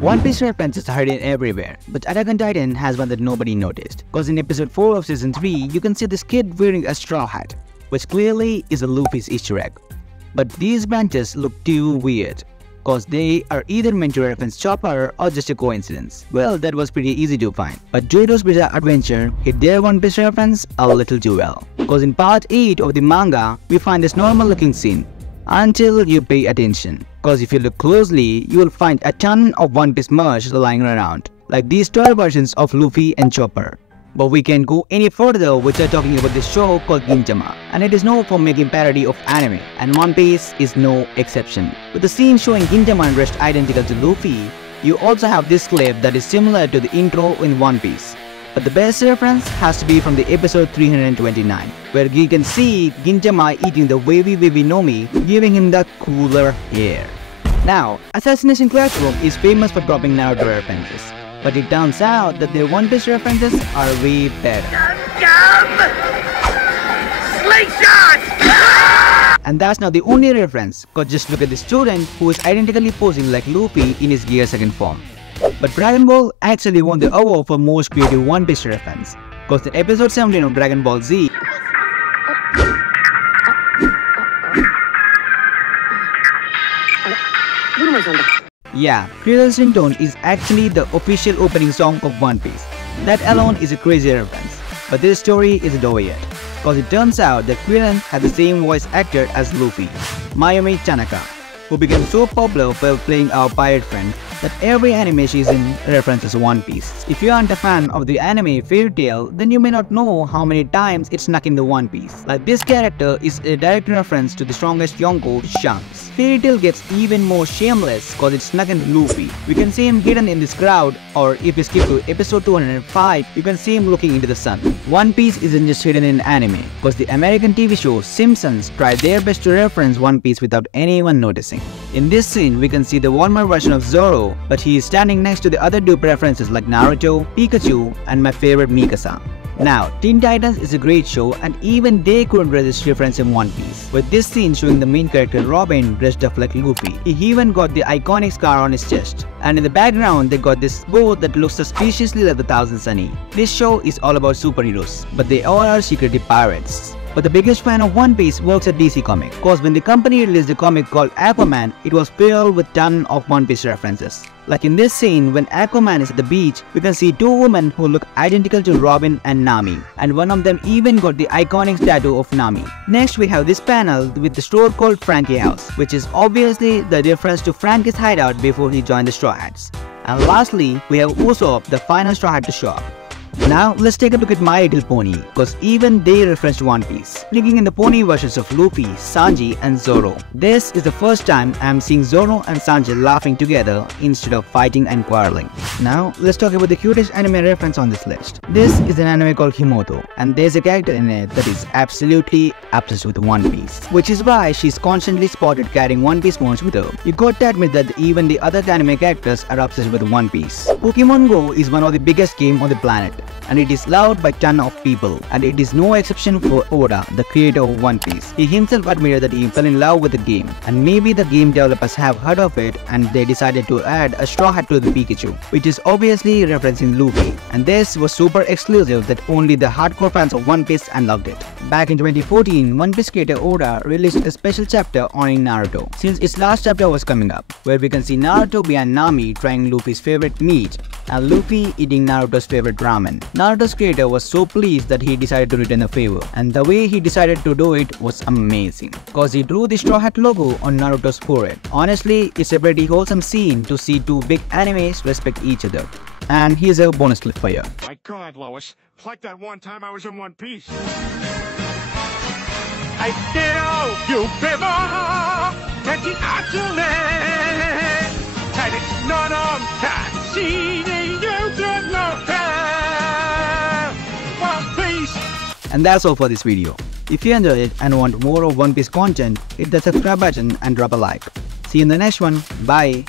One Piece references are hidden everywhere, but Attack on Titan has one that nobody noticed. Cause in episode 4 of season 3, you can see this kid wearing a straw hat, which clearly is a Luffy's Easter egg. But these branches look too weird, cause they are either meant to reference Chopper or just a coincidence. Well, that was pretty easy to find. But JoJo's Bizarre Adventure hit their One Piece reference a little too well. Cause in part 8 of the manga, we find this normal looking scene. Until you pay attention, cause if you look closely, you will find a ton of One Piece merch lying around, like these toy versions of Luffy and Chopper. But we can't go any further without talking about this show called Gintama, and it is known for making parody of anime, and One Piece is no exception. With the scene showing Gintama dressed identical to Luffy, you also have this clip that is similar to the intro in One Piece. But the best reference has to be from the episode 329, where you can see Gintama eating the wavy Nomi, giving him the cooler hair. Now, Assassination Classroom is famous for dropping Naruto references, but it turns out that their One Piece references are way better. And that's not the only reference, cause just look at the student who is identically posing like Luffy in his Gear 2nd form. But Dragon Ball actually won the award for most creative One Piece reference, cause in episode 17 of Dragon Ball Z, yeah, Krill's ringtone is actually the official opening song of One Piece. That alone is a crazy reference. But this story isn't over yet, cause it turns out that Krillin had the same voice actor as Luffy, Mayumi Tanaka, who became so popular while playing our pirate friend that every anime she's in references One Piece. If you aren't a fan of the anime Fairy Tail, then you may not know how many times it's snuck in the One Piece. Like this character is a direct reference to the strongest Yonko, Shanks. Fairy Tail gets even more shameless cause it's snuck in Luffy. We can see him hidden in this crowd, or if you skip to episode 205, you can see him looking into the sun. One Piece isn't just hidden in anime, cause the American TV show Simpsons tried their best to reference One Piece without anyone noticing. In this scene, we can see the Walmart version of Zoro, but he is standing next to the other dupe references like Naruto, Pikachu, and my favorite Mikasa. Now, Teen Titans is a great show and even they couldn't resist referencing One Piece, with this scene showing the main character Robin dressed up like Luffy. He even got the iconic scar on his chest, and in the background they got this boat that looks suspiciously like the Thousand Sunny. This show is all about superheroes, but they all are secretly pirates. But the biggest fan of One Piece works at DC Comics, cause when the company released a comic called Aquaman, it was filled with tons of One Piece references. Like in this scene, when Aquaman is at the beach, we can see two women who look identical to Robin and Nami, and one of them even got the iconic tattoo of Nami. Next we have this panel with the store called Frankie House, which is obviously the reference to Frankie's hideout before he joined the Straw Hats. And lastly, we have Usopp, the final Straw Hat to show up. Now let's take a look at My Little Pony, cause even they referenced One Piece, bringing in the pony versions of Luffy, Sanji, and Zoro. This is the first time I am seeing Zoro and Sanji laughing together instead of fighting and quarreling. Now let's talk about the cutest anime reference on this list. This is an anime called Himoto, and there's a character in it that is absolutely obsessed with One Piece, which is why she's constantly spotted carrying One Piece merch with her. You got to admit that even the other anime characters are obsessed with One Piece. Pokemon Go is one of the biggest games on the planet, and it is loved by tons of people, and it is no exception for Oda, the creator of One Piece. He himself admitted that he fell in love with the game, and maybe the game developers have heard of it and they decided to add a straw hat to the Pikachu, which is obviously referencing Luffy, and this was super exclusive that only the hardcore fans of One Piece unlocked it. Back in 2014, One Piece creator Oda released a special chapter honoring Naruto, since its last chapter was coming up, where we can see Naruto behind Nami trying Luffy's favorite meat, and Luffy eating Naruto's favorite ramen. Naruto's creator was so pleased that he decided to return the favor, and the way he decided to do it was amazing, cause he drew the Straw Hat logo on Naruto's forehead. Honestly, it's a pretty wholesome scene to see two big animes respect each other. And here's a bonus clip for you. My God, Lois, it's like that one time I was in One Piece. I feel you And that's all for this video. If you enjoyed it and want more of One Piece content, hit the subscribe button and drop a like. See you in the next one. Bye.